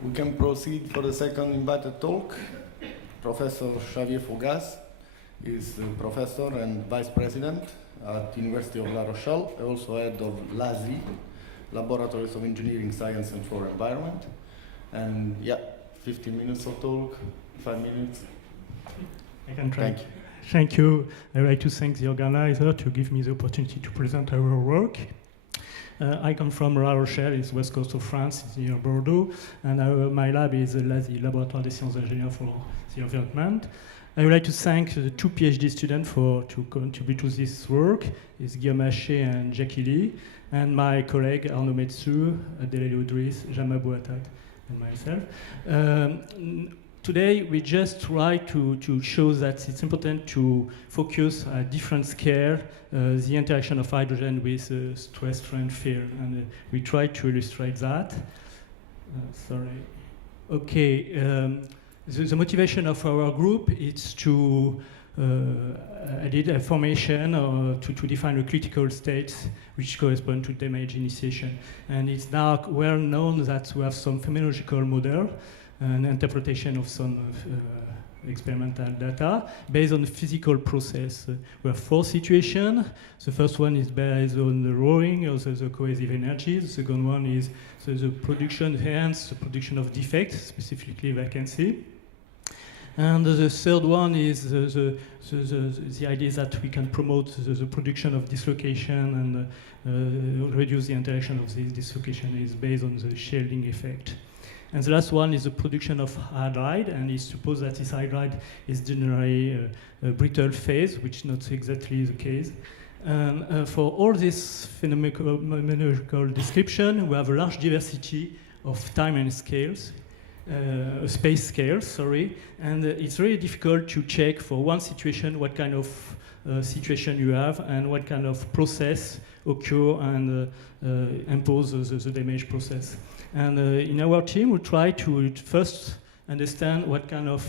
We can proceed for the second invited talk. Professor Xavier Fogaz is a professor and vice president at University of La Rochelle, also head of LASI, Laboratories of Engineering, Science and for Environment. And yeah, 15 minutes of talk, 5 minutes. I can try. Thank you. Thank you. I would like to thank the organizer to give me the opportunity to present our work. I come from La Rochelle, it's west coast of France, it's near Bordeaux, and my lab is LASI, Laboratoire des Sciences Ingénieurs for the Environment. I would like to thank the two PhD students to contribute to this work. It's Guillaume Haché and Jackie Lee, and my colleague Arnaud Metsu, Adelaide Audris, Jama Bouatat, and myself. Today, we just try to show that it's important to focus at different scale the interaction of hydrogen with stress strain field, and we try to illustrate that. Sorry. Okay. The motivation of our group is to edit a formation to define a critical state which correspond to damage initiation. And it's now well known that we have some phenomenological model and interpretation of some experimental data based on the physical process. We have 4 situations. The first one is based on the rowing, also the cohesive energy. The second one is the production, hence the production of defects, specifically vacancy. And the third one is the idea that we can promote the production of dislocation and reduce the interaction of this dislocation is based on the shielding effect. And the last one is the production of hydride, and it's supposed that this hydride is generally a brittle phase, which is not exactly the case. And for all this phenomenological description, we have a large diversity of time and scales, space scales, sorry, and it's really difficult to check for one situation what kind of situation you have and what kind of process occur and impose the damage process. And in our team, we try to first understand what kind of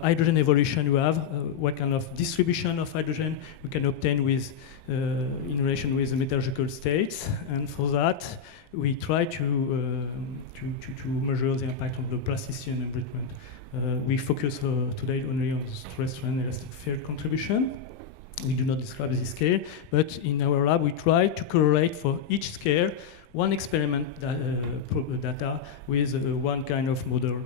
hydrogen evolution you have, what kind of distribution of hydrogen we can obtain with, in relation with the metallurgical states. And for that, we try to measure the impact of the plasticity and embrittlement. We focus today only on the stress strain elastic field contribution. We do not describe this scale, but in our lab, we try to correlate for each scale one experiment data with one kind of model.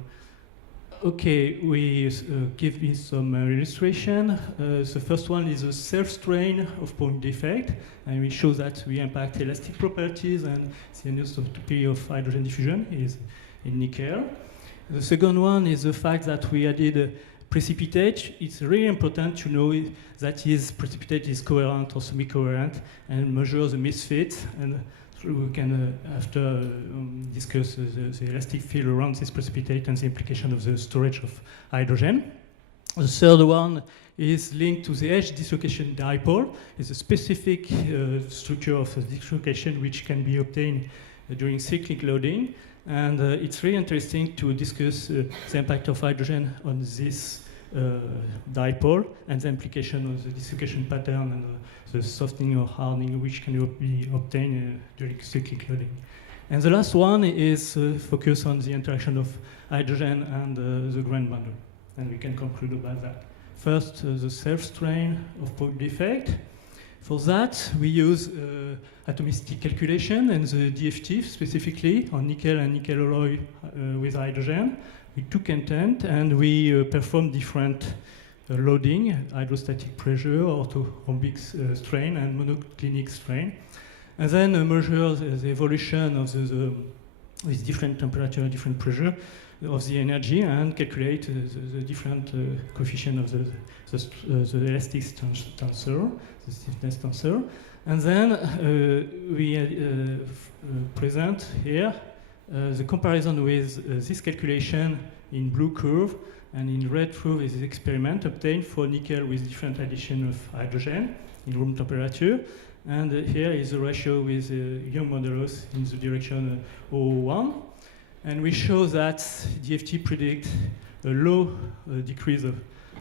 Okay, we give me some illustration. The first one is a self-strain of point defect, and we show that we impact elastic properties and the anisotropy of hydrogen diffusion is in nickel. The second one is the fact that we added precipitate. It's really important to know that his precipitate is coherent or semi-coherent and measure the misfit, and we can after discuss the elastic field around this precipitate and the implication of the storage of hydrogen. The third one is linked to the edge dislocation dipole. It's a specific structure of the dislocation which can be obtained during cyclic loading. And it's really interesting to discuss the impact of hydrogen on this dipole and the implication of the dislocation pattern and the softening or hardening which can be obtained during cyclic loading. And the last one is focus on the interaction of hydrogen and the grain bundle. And we can conclude about that. First, the self-strain of point defect. For that, we use atomicity calculation and the DFT specifically on nickel and nickel alloy with hydrogen. We took intent and we performed different loading, hydrostatic pressure, orthorhombic strain, and monoclinic strain. And then measure the evolution of with different temperature, different pressure of the energy and calculate the different coefficient of the elastic tensor, the stiffness tensor. And then we present here the comparison with this calculation in blue curve, and in red curve is the experiment obtained for nickel with different addition of hydrogen in room temperature. And here is the ratio with Young modulus in the direction 0.1. And we show that DFT predict a low decrease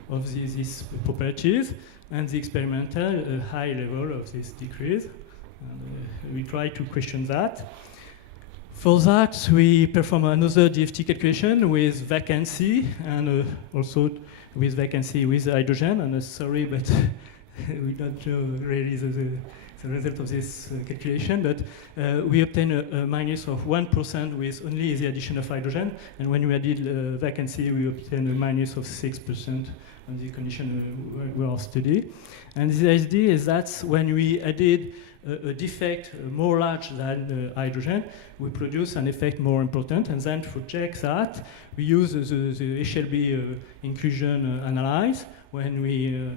of these properties, and the experimental a high level of this decrease. And we try to question that. For that, we perform another DFT calculation with vacancy and also with vacancy with hydrogen. And sorry, but we don't know really the result of this calculation, but we obtain a minus of 1% with only the addition of hydrogen. And when we added vacancy, we obtain a minus of 6% on the condition we are studying. And the idea is that when we added a defect more large than hydrogen, we produce an effect more important. And then to check that, we use the HLB inclusion analyze. When we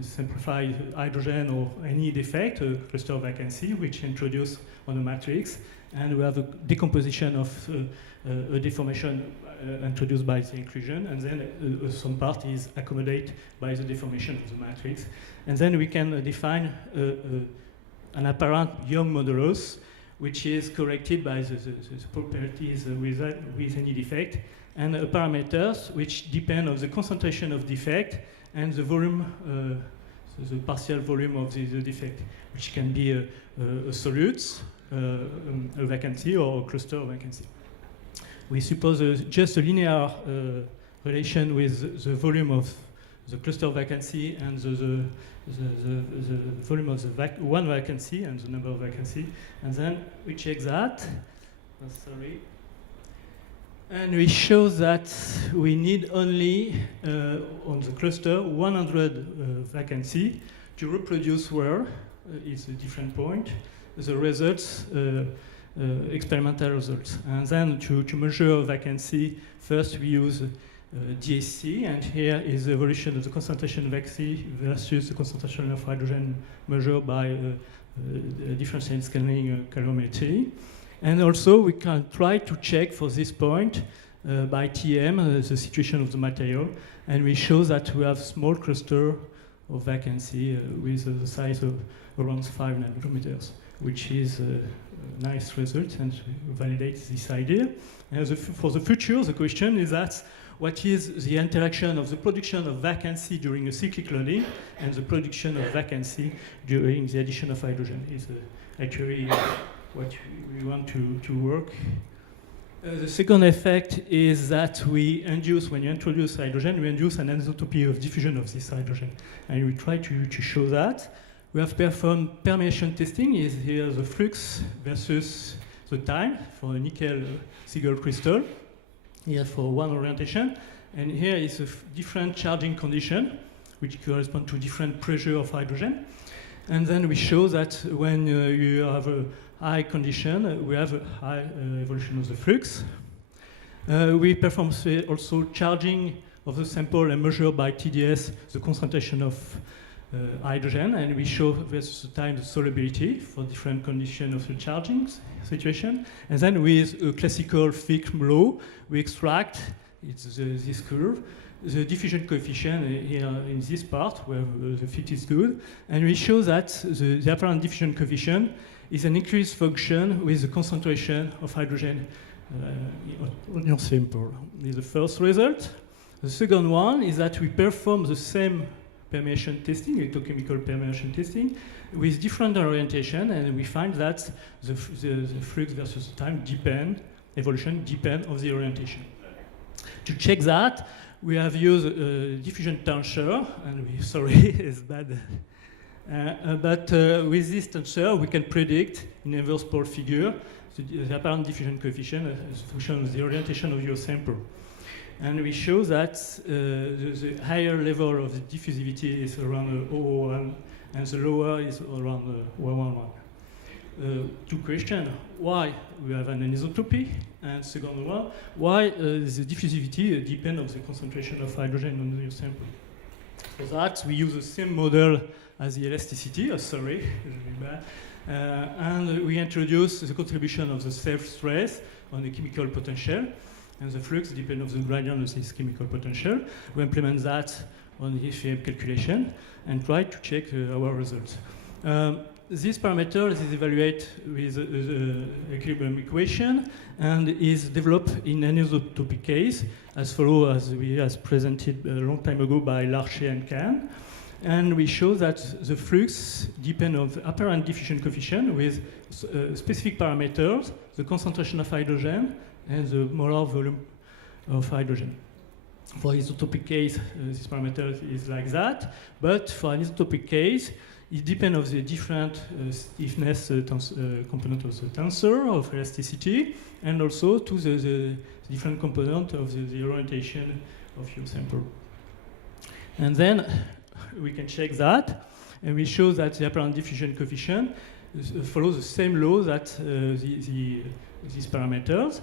simplify hydrogen or any defect, a cluster vacancy, which introduced on the matrix, and we have a decomposition of a deformation introduced by the inclusion, and then some part is accommodated by the deformation of the matrix. And then we can define an apparent Young modulus, which is corrected by the properties with any defect, and parameters which depend on the concentration of defect and the volume, so the partial volume of the defect, which can be a solute, a vacancy, or a cluster vacancy. We suppose just a linear relation with the volume of the cluster vacancy and the volume of the one vacancy and the number of vacancy, and then we check that. Oh, sorry. And we show that we need only on the cluster 100 vacancy to reproduce where it's a different point the results, experimental results. And then to measure vacancy, first we use DSC, and here is the evolution of the concentration of vacancy versus the concentration of hydrogen measured by differential scaling calorimetry. And also we can try to check for this point by TM the situation of the material, and we show that we have small cluster of vacancy with the size of around 5 nanometers, which is a nice result and validates this idea. And for the future, the question is that what is the interaction of the production of vacancy during a cyclic loading and the production of vacancy during the addition of hydrogen is actually what we want to work. The second effect is that we induce, when you introduce hydrogen, we induce an anisotropy of diffusion of this hydrogen. And we try to show that. We have performed permeation testing, is here the flux versus the time for a nickel single crystal, here for one orientation. And here is a different charging condition, which correspond to different pressure of hydrogen. And then we show that when you have a high condition, we have a high evolution of the flux. We perform also charging of the sample and measure by TDS the concentration of hydrogen, and we show versus the time the solubility for different conditions of the charging situation. And then with a classical Fick law, we extract, it's this curve, the diffusion coefficient here in this part where the fit is good, and we show that the apparent diffusion coefficient is an increased function with the concentration of hydrogen on your sample. This is the first result. The second one is that we perform the same permeation testing, electrochemical permeation testing, with different orientation, and we find that the flux versus time evolution depend on the orientation. To check that, we have used diffusion tensor, and sorry, it's bad. But with this tensor, we can predict in inverse Paul figure the apparent diffusion coefficient as a function of the orientation of your sample. And we show that the higher level of the diffusivity is around 0.01, and the lower is around 1.11. Two questions: why we have an anisotropy, and second one, why the diffusivity depends on the concentration of hydrogen on your sample. For that, we use the same model as the elasticity. Sorry, and we introduce the contribution of the self-stress on the chemical potential, and the flux depends on the gradient of this chemical potential. We implement that on the FEM calculation and try to check our results. This parameter is evaluated with the equilibrium equation and is developed in anisotropy case as follows, as we presented a long time ago by Larcher and Kahn. And we show that the flux depends on the apparent diffusion coefficient with specific parameters, the concentration of hydrogen and the molar volume of hydrogen. For isotopic case, this parameter is like that, but for an isotopic case, it depends on the different stiffness component of the tensor of elasticity, and also to the different component of the orientation of your sample. And then we can check that, and we show that the apparent diffusion coefficient follows the same law that these parameters.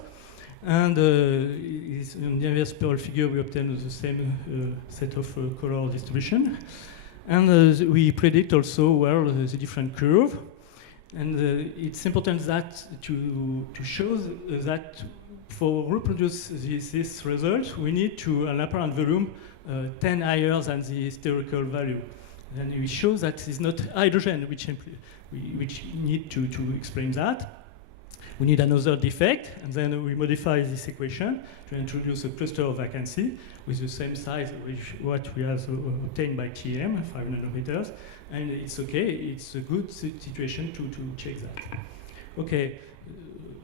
And in the inverse Pearl figure, we obtain the same set of color distribution. And we predict also well the different curve. And it's important that to show that for reproduce this result, we need to an apparent volume 10 higher than the historical value. And we show that it's not hydrogen, which need to explain that. We need another defect, and then we modify this equation to introduce a cluster of vacancy with the same size which what we have obtained by TM, 5 nanometers, and it's okay, it's a good situation to check that. Okay,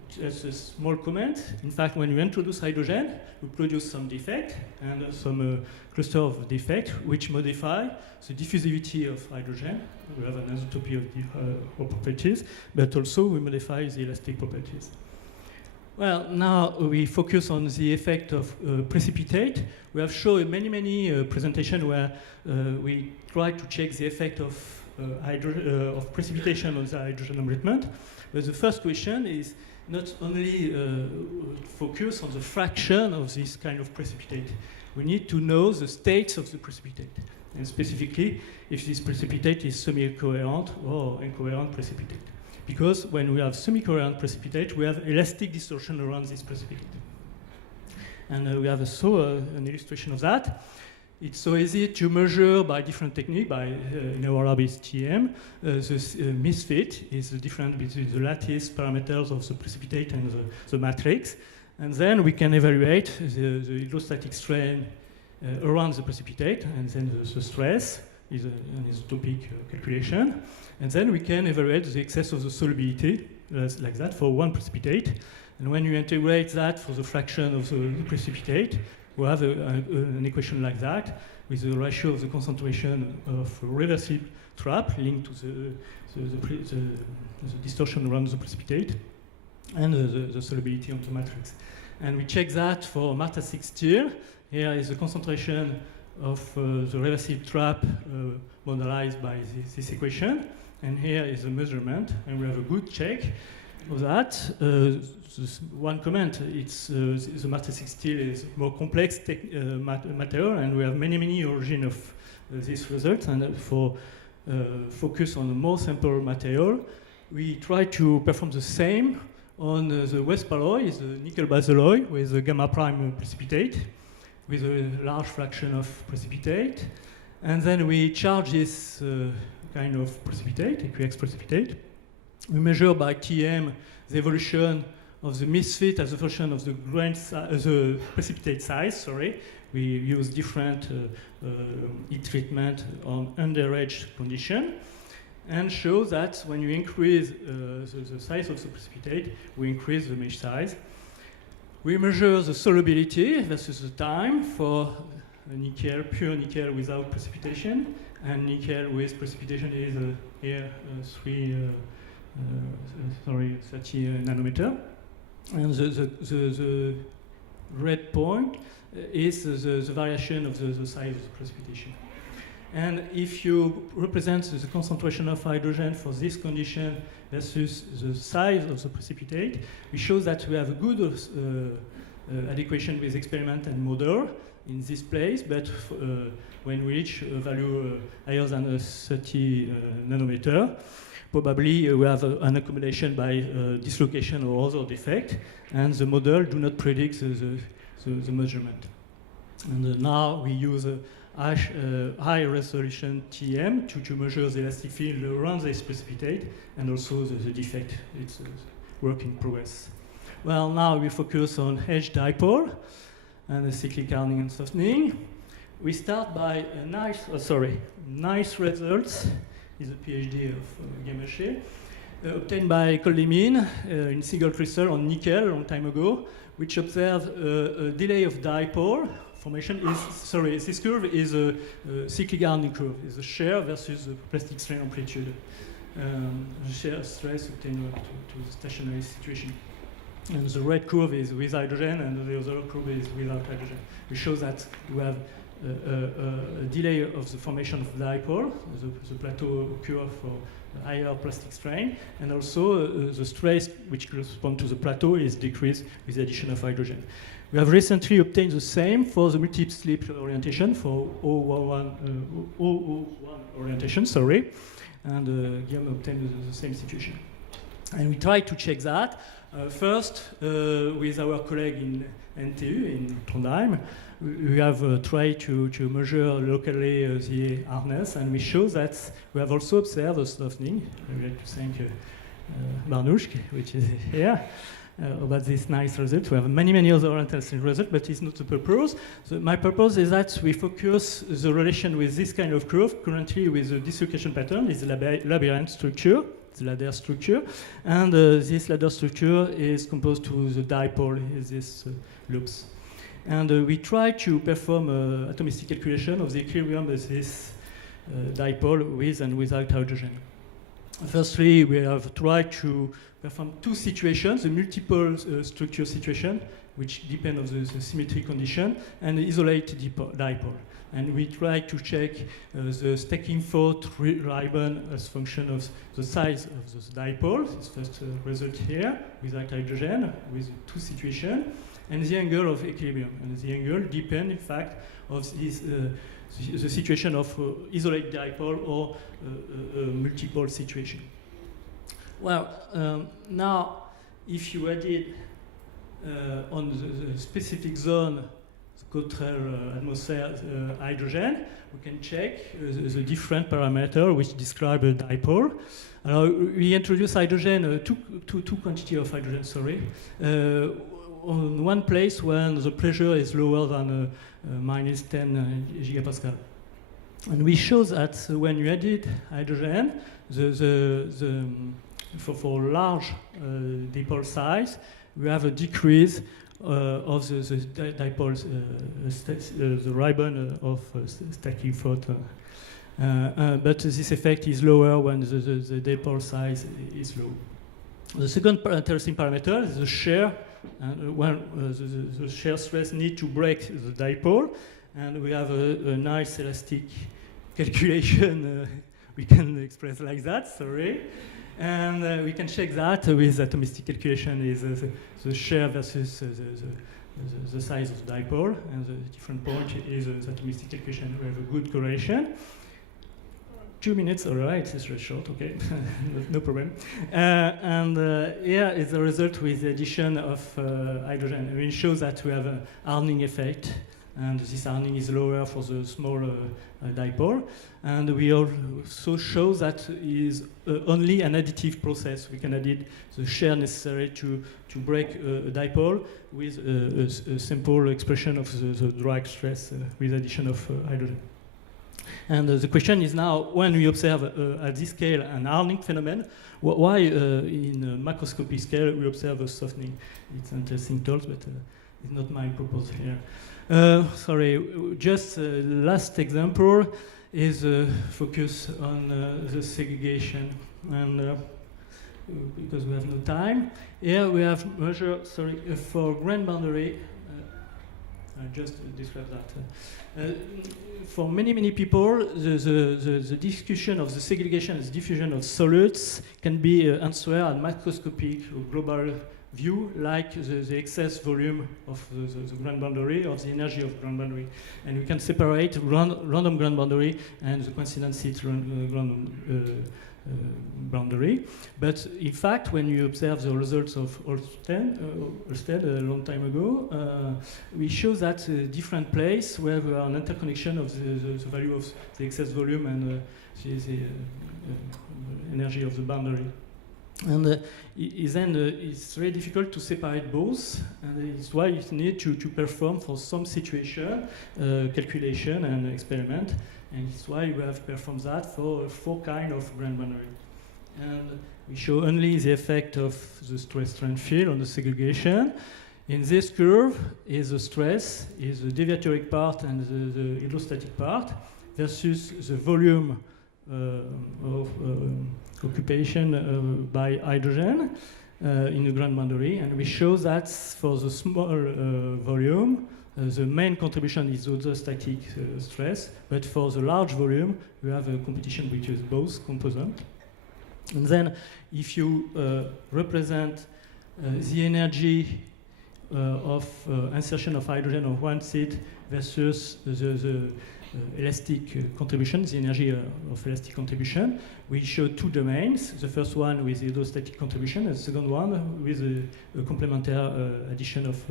just a small comment. In fact, when we introduce hydrogen, we produce some defect and some cluster of defect which modify the diffusivity of hydrogen. We have an isotopy of properties, but also we modify the elastic properties. Well, now we focus on the effect of precipitate. We have shown many presentations where we try to check the effect of precipitation on the hydrogen enrichment. But the first question is not only focus on the fraction of this kind of precipitate. We need to know the states of the precipitate, and specifically if this precipitate is semi-coherent or incoherent precipitate. Because when we have semi-coherent precipitate, we have elastic distortion around this precipitate. And we have an illustration of that. It's so easy to measure by different technique. In our lab is TM. The misfit is the difference between the lattice parameters of the precipitate and the matrix. And then we can evaluate the hydrostatic strain around the precipitate, and then the stress is an isotopic calculation. And then we can evaluate the excess of the solubility, like that, for one precipitate. And when you integrate that for the fraction of the precipitate, we have an equation like that, with the ratio of the concentration of reversible trap linked to the distortion around the precipitate, and the solubility on the matrix. And we check that for Marta 6 tier. Here is the concentration of the reversible trap modelized by this equation. And here is the measurement, and we have a good check of that. One comment, it's the Marta 6 tier is more complex material, and we have many origins of this result. And for focus on a more simple material, we try to perform the same on the West alloy, is the nickel base alloy with a gamma prime precipitate, with a large fraction of precipitate. And then we charge this kind of precipitate, AQX precipitate. We measure by TM the evolution of the misfit as a function of the precipitate size, sorry. We use different heat treatment on underage condition, and show that when you increase the size of the precipitate, we increase the mesh size. We measure the solubility versus the time for nickel, pure nickel without precipitation, and nickel with precipitation is here 30 nanometer. And the red point is the variation of the size of the precipitation. And if you represent the concentration of hydrogen for this condition versus the size of the precipitate, we show that we have a good adequation with experiment and model in this place, but when we reach a value higher than 30 nanometer, probably we have an accommodation by dislocation or other defect, and the model do not predict the measurement. And now we use high resolution TM to measure the elastic field around this precipitate, and also the defect. It's a work in progress. Well, now we focus on edge dipole and the cyclic hardening and softening. we start by a nice results. Is a PhD of Gamache, obtained by Koldemin in single crystal on nickel a long time ago, which observed a delay of dipole formation. This curve is a cyclic hardening curve. Is a shear versus the plastic strain amplitude. Shear stress obtained to the stationary situation. And the red curve is with hydrogen, and the other curve is without hydrogen. It shows that we have a delay of the formation of dipole, the plateau occurs for higher plastic strain, and also the stress which corresponds to the plateau is decreased with the addition of hydrogen. We have recently obtained the same for the multi-slip orientation, for 001 orientation, and Guillaume obtained the same situation. And we tried to check that. First, with our colleague in NTU in Trondheim, we have tried to measure locally the hardness, and we show that we have also observed a softening. I would like to thank Barnouch, which is here, about this nice result. We have many other interesting results, but it's not the purpose. So my purpose is that we focus the relation with this kind of curve, currently with the dislocation pattern, is the labyrinth structure, the ladder structure, and this ladder structure is composed to the dipole, is this loops. And we try to perform atomistic calculation of the equilibrium of this dipole with and without hydrogen. Firstly, we have tried to perform two situations, the multiple structure situation, which depend on the symmetry condition, and the isolated dipole. And we try to check the stacking fault ribbon as function of the size of the dipole. This first result here, without hydrogen, with two situations, and the angle of equilibrium. And the angle depends, in fact, of this, the situation of isolated dipole or multiple situation. Well, now, if you added on the specific zone, the Cottrell atmosphere hydrogen, we can check the different parameters which describe a dipole. We introduce hydrogen, two quantity of hydrogen, on one place when the pressure is lower than minus 10 gigapascal. And we show that when you added hydrogen, for large dipole size, we have a decrease of the dipoles, the ribbon of stacking fault. But this effect is lower when the dipole size is low. The second interesting parameter is the shear. And when the shear stress need to break the dipole, and we have a nice elastic calculation we can express like that, and we can check that with atomistic calculation is the shear versus the size of the dipole, and the different point is the atomistic calculation. We have a good correlation. 2 minutes, all right, it's very short, okay, no problem. Here is the result with the addition of hydrogen. It shows that we have a hardening effect, and this hardening is lower for the small dipole. And we also show that it is only an additive process. We can add the shear necessary to break a dipole with a simple expression of the drag stress with addition of hydrogen. And the question is now, when we observe at this scale an hardening phenomenon, why in a macroscopic scale we observe a softening? It's interesting talks, but it's not my purpose here. Just last example is focus on the segregation. And because we have no time, here we have measured, for grain boundary, I just described that. For many people, the discussion of the segregation and the diffusion of solutes can be answered at macroscopic or global view, like the excess volume of the grain boundary or the energy of grain boundary. And we can separate random grain boundary and the coincidence random boundary. But in fact, when you observe the results of Ørsted a long time ago, we show that different place where we are an interconnection of the value of the excess volume and the energy of the boundary. And it's very difficult to separate both, and it's why you need to perform for some situation, calculation and experiment, and it's why we have performed that for 4 kinds of grand boundary. And we show only the effect of the stress-strain field on the segregation. In this curve is the stress, is the deviatoric part and the hydrostatic part, versus the volume of occupation by hydrogen in the grand boundary. And we show that for the small volume, the main contribution is hydrostatic stress, but for the large volume, we have a competition between both components. And then if you represent the energy of insertion of hydrogen on one side versus the elastic contribution, the energy of elastic contribution, we show 2 domains. The first one with the hydrostatic contribution, and the second one with a complementary addition of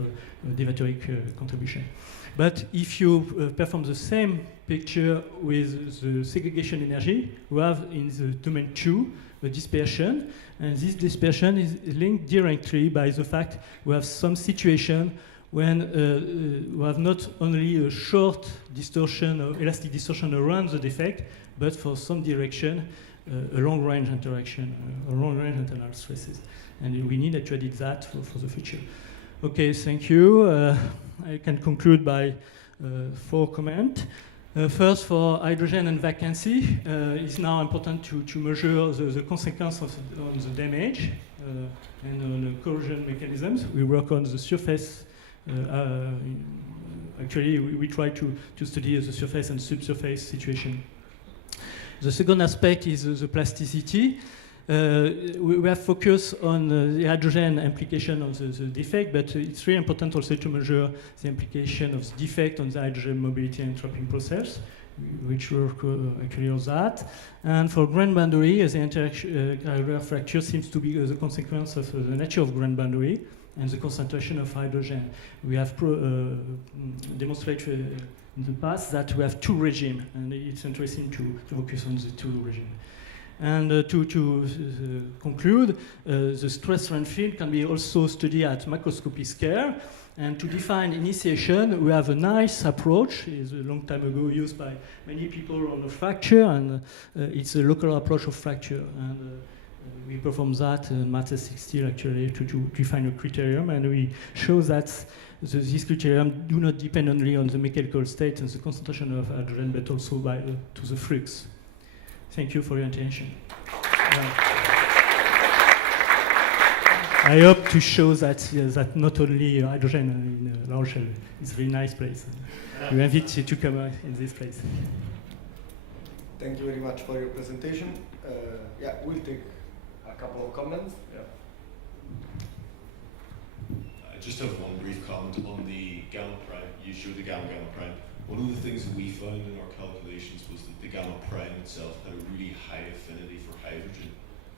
deviatoric contribution. But if you perform the same picture with the segregation energy, we have in the domain 2 a dispersion, and this dispersion is linked directly by the fact we have some situation when we have not only a short distortion or elastic distortion around the defect, but for some direction, a long-range interaction, long-range internal stresses. And we need to edit that for the future. Okay, thank you. I can conclude by 4 comments. First, for hydrogen and vacancy, it's now important to measure the consequence on the damage and on the corrosion mechanisms. We work on the surface. Actually, we try to study the surface and subsurface situation. The second aspect is the plasticity. We have focused on the hydrogen implication of the defect, but it's very important also to measure the implication of the defect on the hydrogen mobility and trapping process, which work actually on that. And for grand boundary, the interaction fracture seems to be the consequence of the nature of grand boundary and the concentration of hydrogen. We have demonstrated in the past that we have 2 regimes, and it's interesting to focus on the 2 regimes. And to conclude, the stress-strain field can be also studied at macroscopic scale. And to define initiation, we have a nice approach. It's a long time ago used by many people on the fracture, and it's a local approach of fracture. And we perform that in Matter 60 actually to define a criterion, and we show that these criteria do not depend only on the mechanical state and the concentration of hydrogen, but also to the flux. Thank you for your attention. I hope to show that not only hydrogen in La Rochelle is a very nice place. We invite you to come in this place. Thank you very much for your presentation. We'll take a couple of comments. I just have one brief comment on the gamma prime. You showed the gamma prime. One of the things that we found in our calculations was that the gamma prime itself had a really high affinity for hydrogen.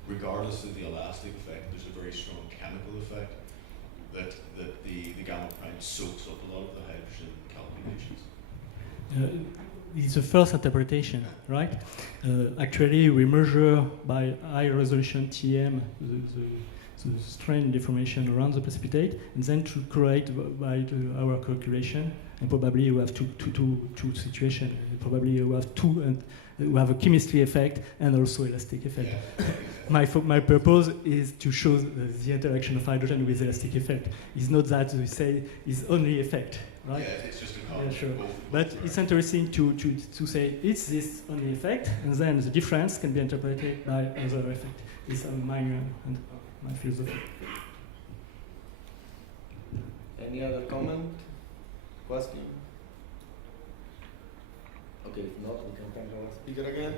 Regardless of the elastic effect, there's a very strong chemical effect that the gamma prime soaks up a lot of the hydrogen calculations. It's the first interpretation, right? Actually, we measure by high resolution TM the strain deformation around the precipitate, and then to create by our calculation. And probably we have two situations. Probably we have two, and we have a chemistry effect and also elastic effect. Yeah. My purpose is to show the interaction of hydrogen with elastic effect. It's not that we say it's only effect, right? Yeah, it's just a combination. Yeah, sure. But it's interesting to say it's this only effect, and then the difference can be interpreted by other effect. It's my philosophy. Any other comment? Question? Okay, if not, we can thank our speaker again.